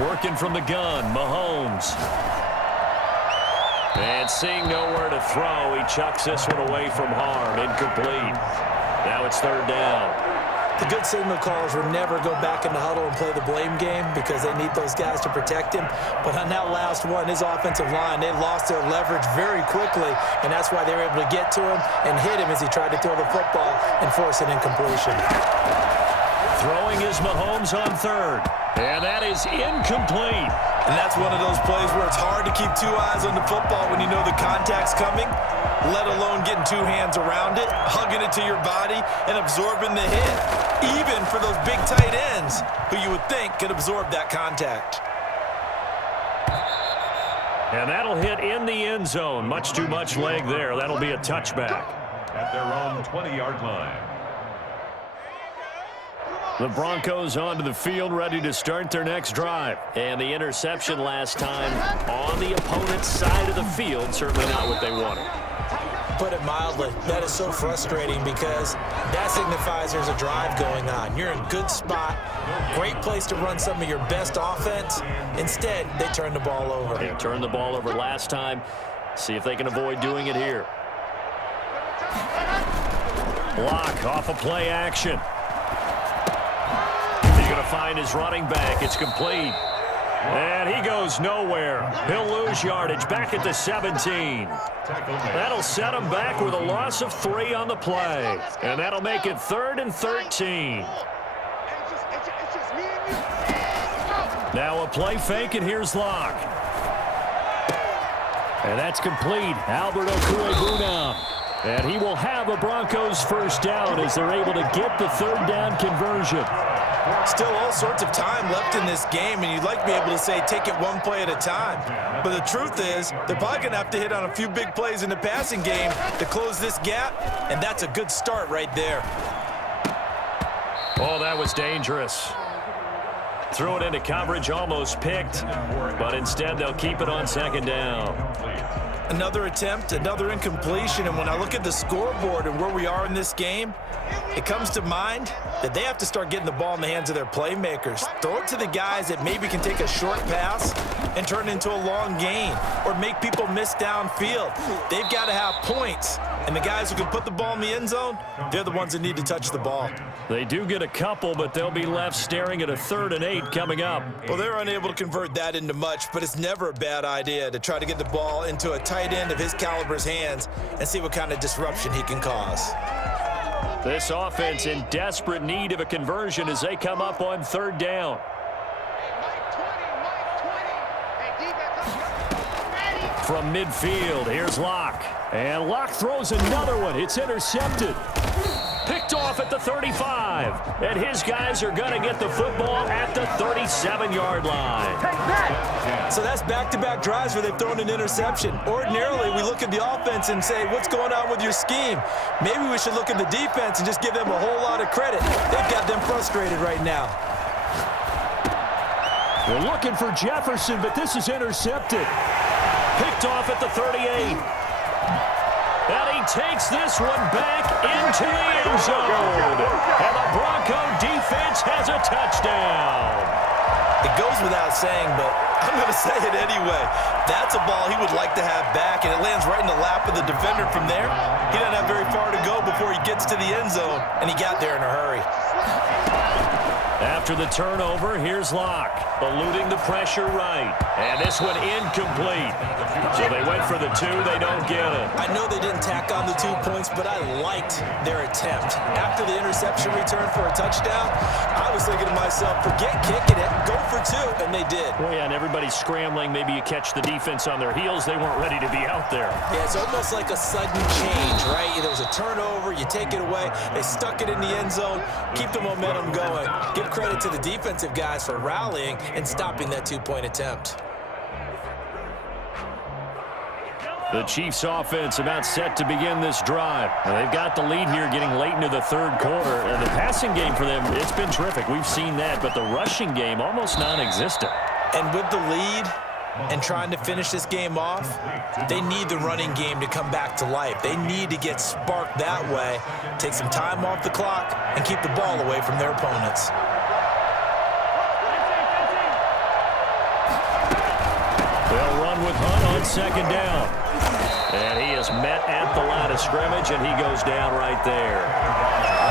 Working from the gun, Mahomes. And seeing nowhere to throw, he chucks this one away from harm. Incomplete. Now it's 3rd down. The good signal callers would never go back in the huddle and play the blame game because they need those guys to protect him. But on that last one, his offensive line, they lost their leverage very quickly, and that's why they were able to get to him and hit him as he tried to throw the football and force an incompletion. Throwing is Mahomes on 3rd. And that is incomplete. And that's one of those plays where it's hard to keep 2 eyes on the football when you know the contact's coming, let alone getting 2 hands around it, hugging it to your body, and absorbing the hit, even for those big tight ends who you would think could absorb that contact. And that'll hit in the end zone. Much too much leg there. That'll be a touchback. At their own 20-yard line. The Broncos onto the field, ready to start their next drive. And the interception last time on the opponent's side of the field, certainly not what they wanted. Put it mildly, that is so frustrating because that signifies there's a drive going on. You're in a good spot, great place to run some of your best offense. Instead, they turn the ball over. They turned the ball over last time. See if they can avoid doing it here. Block off of play action. He's going to find his running back. It's complete. And he goes nowhere. He'll lose yardage back at the 17. That'll set him back with a loss of 3 on the play. And that'll make it 3rd and 13. Now a play fake, and here's Locke. And that's complete. Albert Okwuegbunam. And he will have a Broncos first down as they're able to get the 3rd down conversion. Still all sorts of time left in this game, and you'd like to be able to say take it one play at a time. But the truth is, they're probably going to have to hit on a few big plays in the passing game to close this gap, and that's a good start right there. Oh, that was dangerous. Threw it into coverage, almost picked, but instead they'll keep it on 2nd down. Another attempt, another incompletion, and when I look at the scoreboard and where we are in this game, it comes to mind that they have to start getting the ball in the hands of their playmakers. Throw it to the guys that maybe can take a short pass and turn it into a long gain or make people miss downfield. They've got to have points, and the guys who can put the ball in the end zone, they're the ones that need to touch the ball. They do get a couple, but they'll be left staring at a 3rd and 8 coming up. Well, they're unable to convert that into much, but it's never a bad idea to try to get the ball into a tight end of his caliber's hands and see what kind of disruption he can cause. This offense in desperate need of a conversion as they come up on 3rd down. From midfield, here's Locke. And Locke throws another one. It's intercepted. Picked off at the 35. And his guys are going to get the football at the 37-yard line. So that's back-to-back drives where they've thrown an interception. Ordinarily, we look at the offense and say, what's going on with your scheme? Maybe we should look at the defense and just give them a whole lot of credit. They've got them frustrated right now. We're looking for Jefferson, but this is intercepted. Picked off at the 38. And he takes this one back into the end zone. And the Bronco defense has a touchdown. It goes without saying, but I'm going to say it anyway. That's a ball he would like to have back, and it lands right in the lap of the defender from there. He doesn't have very far to go before he gets to the end zone, and he got there in a hurry. After the turnover, here's Locke, eluding the pressure right. And this one incomplete. So they went for the 2, they don't get it. I know they didn't tack on the 2 points, but I liked their attempt. After the interception return for a touchdown, I was thinking to myself, forget kicking it, go for 2, and they did. Well, yeah, and everybody's scrambling. Maybe you catch the defense on their heels. They weren't ready to be out there. Yeah, it's almost like a sudden change, right? There was a turnover, you take it away, they stuck it in the end zone, keep the momentum going. Give credit to the defensive guys for rallying and stopping that 2-point attempt. The Chiefs offense about set to begin this drive. And they've got the lead here getting late into the 3rd quarter. And the passing game for them, it's been terrific. We've seen that, but the rushing game almost non-existent. And with the lead and trying to finish this game off, they need the running game to come back to life. They need to get sparked that way, take some time off the clock, and keep the ball away from their opponents. They'll run with Hunt on 2nd down. And he is met at the line of scrimmage, and he goes down right there.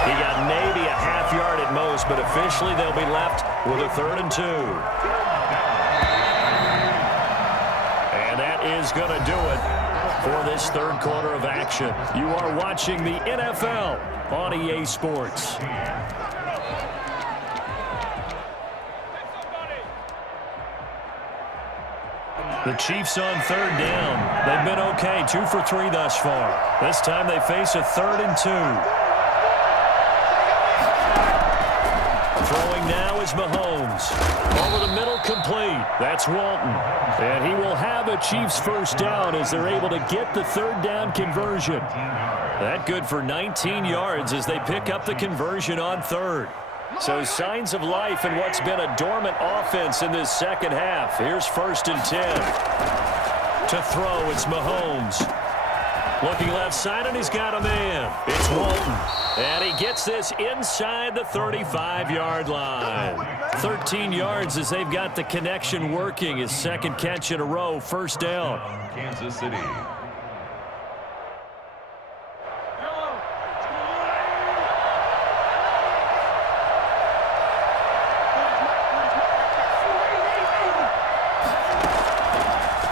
He got maybe a half yard at most, but officially they'll be left with a 3rd and 2. And that is going to do it for this 3rd quarter of action. You are watching the NFL on EA Sports. The Chiefs on 3rd down. They've been okay, 2 for 3 thus far. This time they face a 3rd and 2. Throwing now is Mahomes. Over the middle, complete. That's Walton. And he will have a Chiefs first down as they're able to get the 3rd down conversion. That good for 19 yards as they pick up the conversion on 3rd. So signs of life in what's been a dormant offense in this 2nd half. Here's 1st and 10. To throw, it's Mahomes. Looking left side, and he's got a man. It's Walton. And he gets this inside the 35-yard line. 13 yards as they've got the connection working. His 2nd catch in a row, 1st down. Kansas City.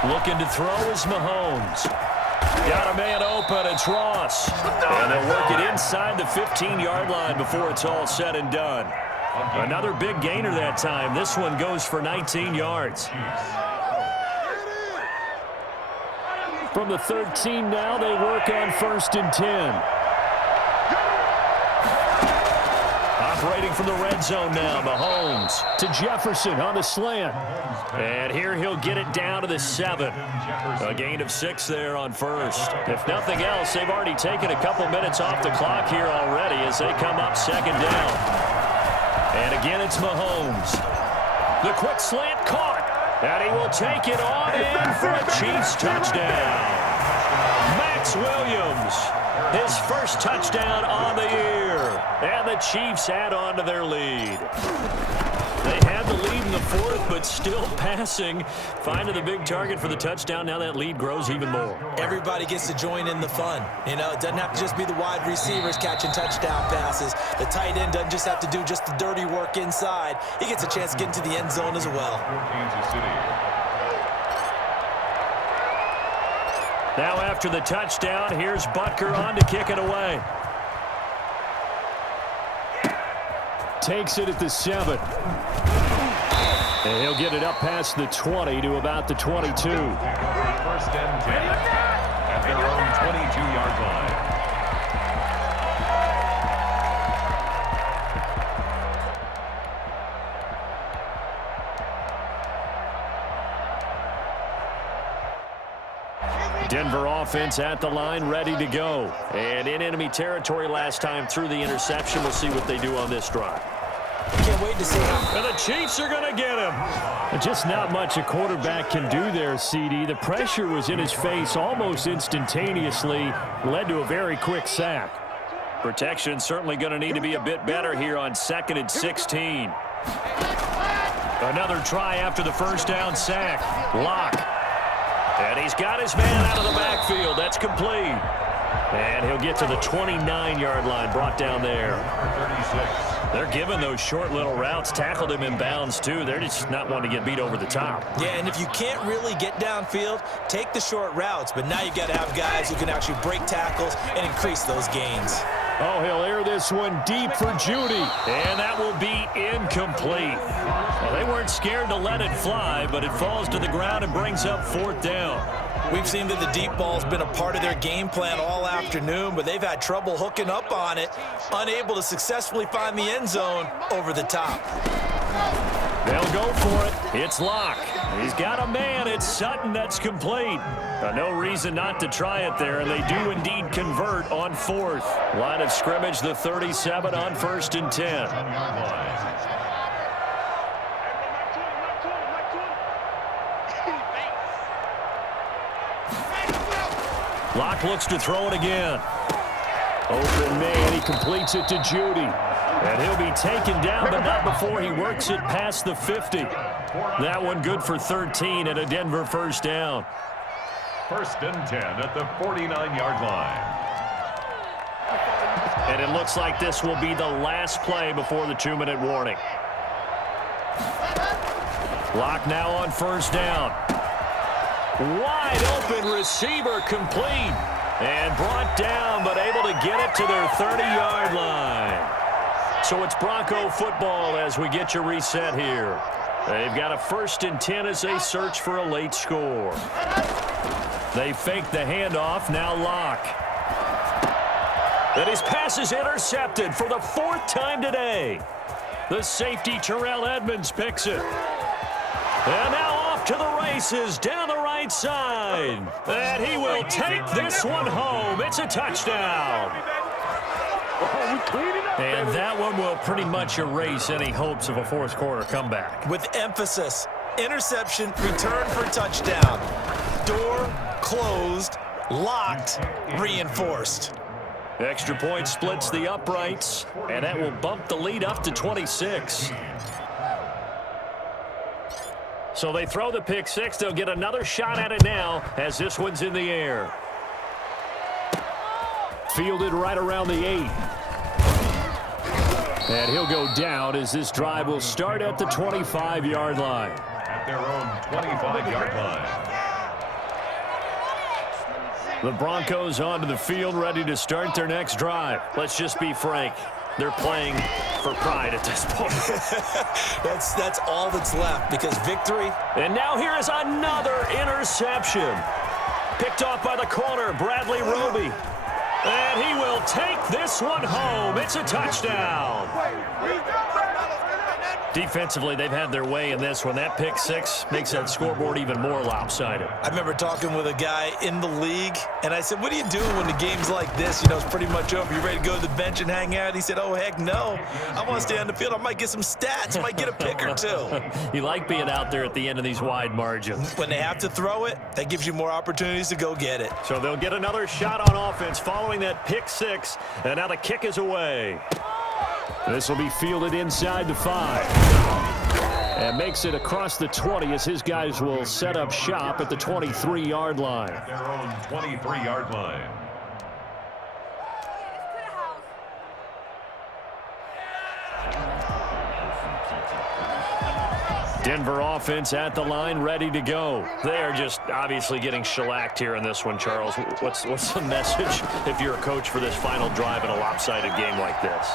Looking to throw is Mahomes. Got a man open, it's Ross. And they'll work it inside the 15-yard line before it's all said and done. Another big gainer that time. This one goes for 19 yards. From the 13 now, they work on 1st and 10. Operating from the red zone now, Mahomes to Jefferson on the slant. And here he'll get it down to the 7. A gain of 6 there on 1st. If nothing else, they've already taken a couple minutes off the clock here already as they come up 2nd down. And again, it's Mahomes. The quick slant caught. And he will take it on in for a Chiefs touchdown. Max Williams, his first touchdown on the year. And the Chiefs add on to their lead. They had the lead in the 4th, but still passing. Finding the big target for the touchdown. Now that lead grows even more. Everybody gets to join in the fun. You know, it doesn't have to just be the wide receivers catching touchdown passes. The tight end doesn't just have to do just the dirty work inside. He gets a chance to get into the end zone as well. Now after the touchdown, here's Butker on to kick it away. Takes it at the 7. And he'll get it up past the 20 to about the 22. 1st and 10 at their own 22-yard line. Denver offense at the line, ready to go. And in enemy territory last time through the interception. We'll see what they do on this drive. Can't wait to see how. And the Chiefs are going to get him. Just not much a quarterback can do there, CD. The pressure was in his face almost instantaneously. Led to a very quick sack. Protection certainly going to need to be a bit better here on 2nd and 16. Another try after the first down sack. Lock. And he's got his man out of the backfield. That's complete. And he'll get to the 29-yard line, brought down there. 36. They're giving those short little routes. Tackled him in bounds, too. They're just not wanting to get beat over the top. Yeah, and if you can't really get downfield, take the short routes. But now you got to have guys who can actually break tackles and increase those gains. Oh, he'll air this one deep for Judy. And that will be incomplete. Well, they weren't scared to let it fly, but it falls to the ground and brings up 4th down. We've seen that the deep ball's been a part of their game plan all afternoon, but they've had trouble hooking up on it, unable to successfully find the end zone over the top. They'll go for it. It's Locke. He's got a man. It's Sutton. That's complete. No reason not to try it there, and they do indeed convert on 4th. Line of scrimmage, the 37 on 1st and 10. Locke looks to throw it again. Open man, he completes it to Judy. And he'll be taken down, but not before he works it past the 50. That one good for 13 and a Denver first down. 1st and 10 at the 49-yard line. And it looks like this will be the last play before the 2-minute warning. Locke now on 1st down. Wide open receiver complete. And brought down, but able to get it to their 30-yard line. So it's Bronco football as we get you reset here. They've got a 1st and 10 as they search for a late score. They fake the handoff, now Locke. And his pass is intercepted for the 4th time today. The safety Terrell Edmonds picks it. And now off to the races down the right side. And he will take this one home. It's a touchdown. And that one will pretty much erase any hopes of a 4th quarter comeback. With emphasis, interception, return for touchdown. Door closed, locked, reinforced. Extra point splits the uprights, and that will bump the lead up to 26. So they throw the pick six. They'll get another shot at it now as this one's in the air. Fielded right around the 8. And he'll go down as this drive will start at the 25-yard line. At their own 25-yard line. The Broncos onto the field, ready to start their next drive. Let's just be frank. They're playing for pride at this point. That's all that's left, because victory. And now here is another interception. Picked off by the corner, Bradley Roby. And he will take this one home. It's a touchdown. Defensively, they've had their way in this one. That pick six makes that scoreboard even more lopsided. I remember talking with a guy in the league, and I said, what are you doing when the game's like this? You know, it's pretty much over. You ready to go to the bench and hang out? He said, oh, heck no. I want to stay on the field. I might get some stats. I might get a pick or two. You like being out there at the end of these wide margins. When they have to throw it, that gives you more opportunities to go get it. So they'll get another shot on offense following that pick six, and now the kick is away. This will be fielded inside the 5. And makes it across the 20 as his guys will set up shop at the 23-yard line. Their own 23-yard line. Denver offense at the line, ready to go. They are just obviously getting shellacked here in this one, Charles. What's the message if you're a coach for this final drive in a lopsided game like this?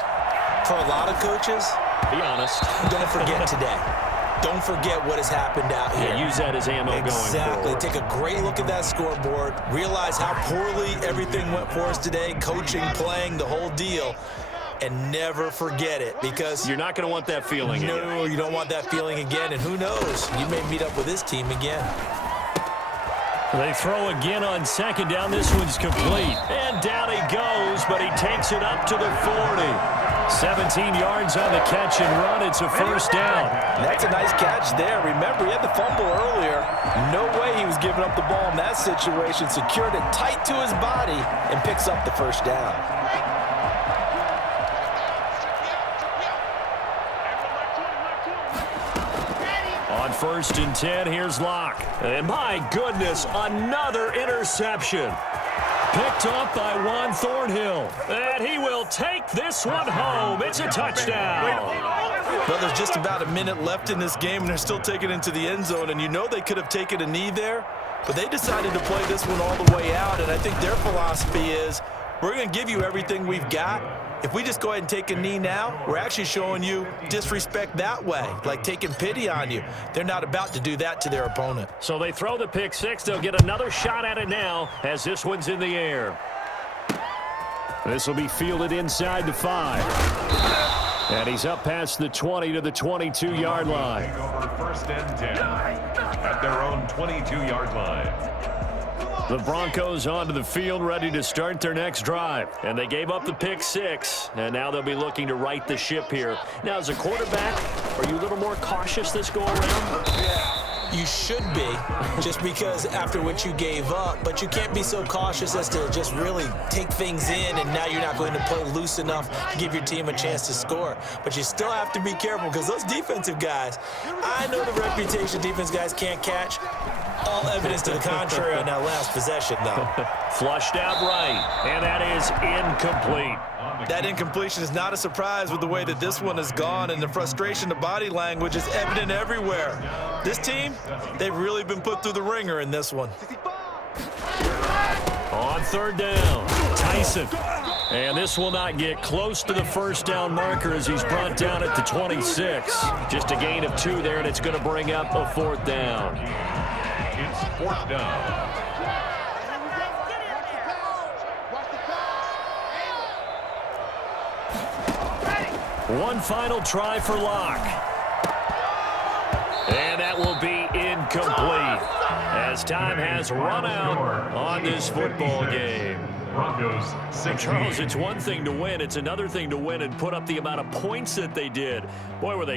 For a lot of coaches, be honest. Don't forget today. Don't forget what has happened out here. Yeah, use that as ammo going forward. Exactly. Take a great look at that scoreboard. Realize how poorly everything went for us today. Coaching, playing, the whole deal. And never forget it, because you're not going to want that feeling again. No, you don't want that feeling again. And who knows? You may meet up with this team again. They throw again on second down. This one's complete. And down he goes, but he takes it up to the 40. 17 yards on the catch and run. It's a first down. That's a nice catch there. Remember, he had the fumble earlier. No way he was giving up the ball in that situation. Secured it tight to his body and picks up the first down. On 1st and 10, here's Locke. And my goodness, another interception. Picked up by Juan Thornhill. And he will take this one home. It's a touchdown. Well, there's just about a minute left in this game, and they're still taking it into the end zone. And you know they could have taken a knee there, but they decided to play this one all the way out. And I think their philosophy is, we're going to give you everything we've got. If we just go ahead and take a knee now, we're actually showing you disrespect that way, like taking pity on you. They're not about to do that to their opponent. So they throw the pick six. They'll get another shot at it now as this one's in the air. This will be fielded inside the 5. And he's up past the 20 to the 22-yard line. Over 1st and 10 at their own 22-yard line. The Broncos onto the field, ready to start their next drive. And they gave up the pick six, and now they'll be looking to right the ship here. Now, as a quarterback, are you a little more cautious this go-around? You should be, just because after what you gave up, but you can't be so cautious as to just really take things in, and now you're not going to play loose enough to give your team a chance to score. But you still have to be careful, because those defensive guys, I know the reputation defense guys can't catch. All evidence to the contrary on that last possession, though. Flushed out right, and that is incomplete. That incompletion is not a surprise with the way that this one has gone, and the frustration, the body language is evident everywhere. This team, they've really been put through the ringer in this one. On 3rd down, Tyson. And this will not get close to the first down marker as he's brought down at the 26. Just a gain of 2 there, and it's going to bring up a 4th down. It's 4th down. One final try for Locke. And that will be incomplete as time has run out on this football game. Broncos 6. Charles, it's one thing to win. It's another thing to win and put up the amount of points that they did. Boy, were they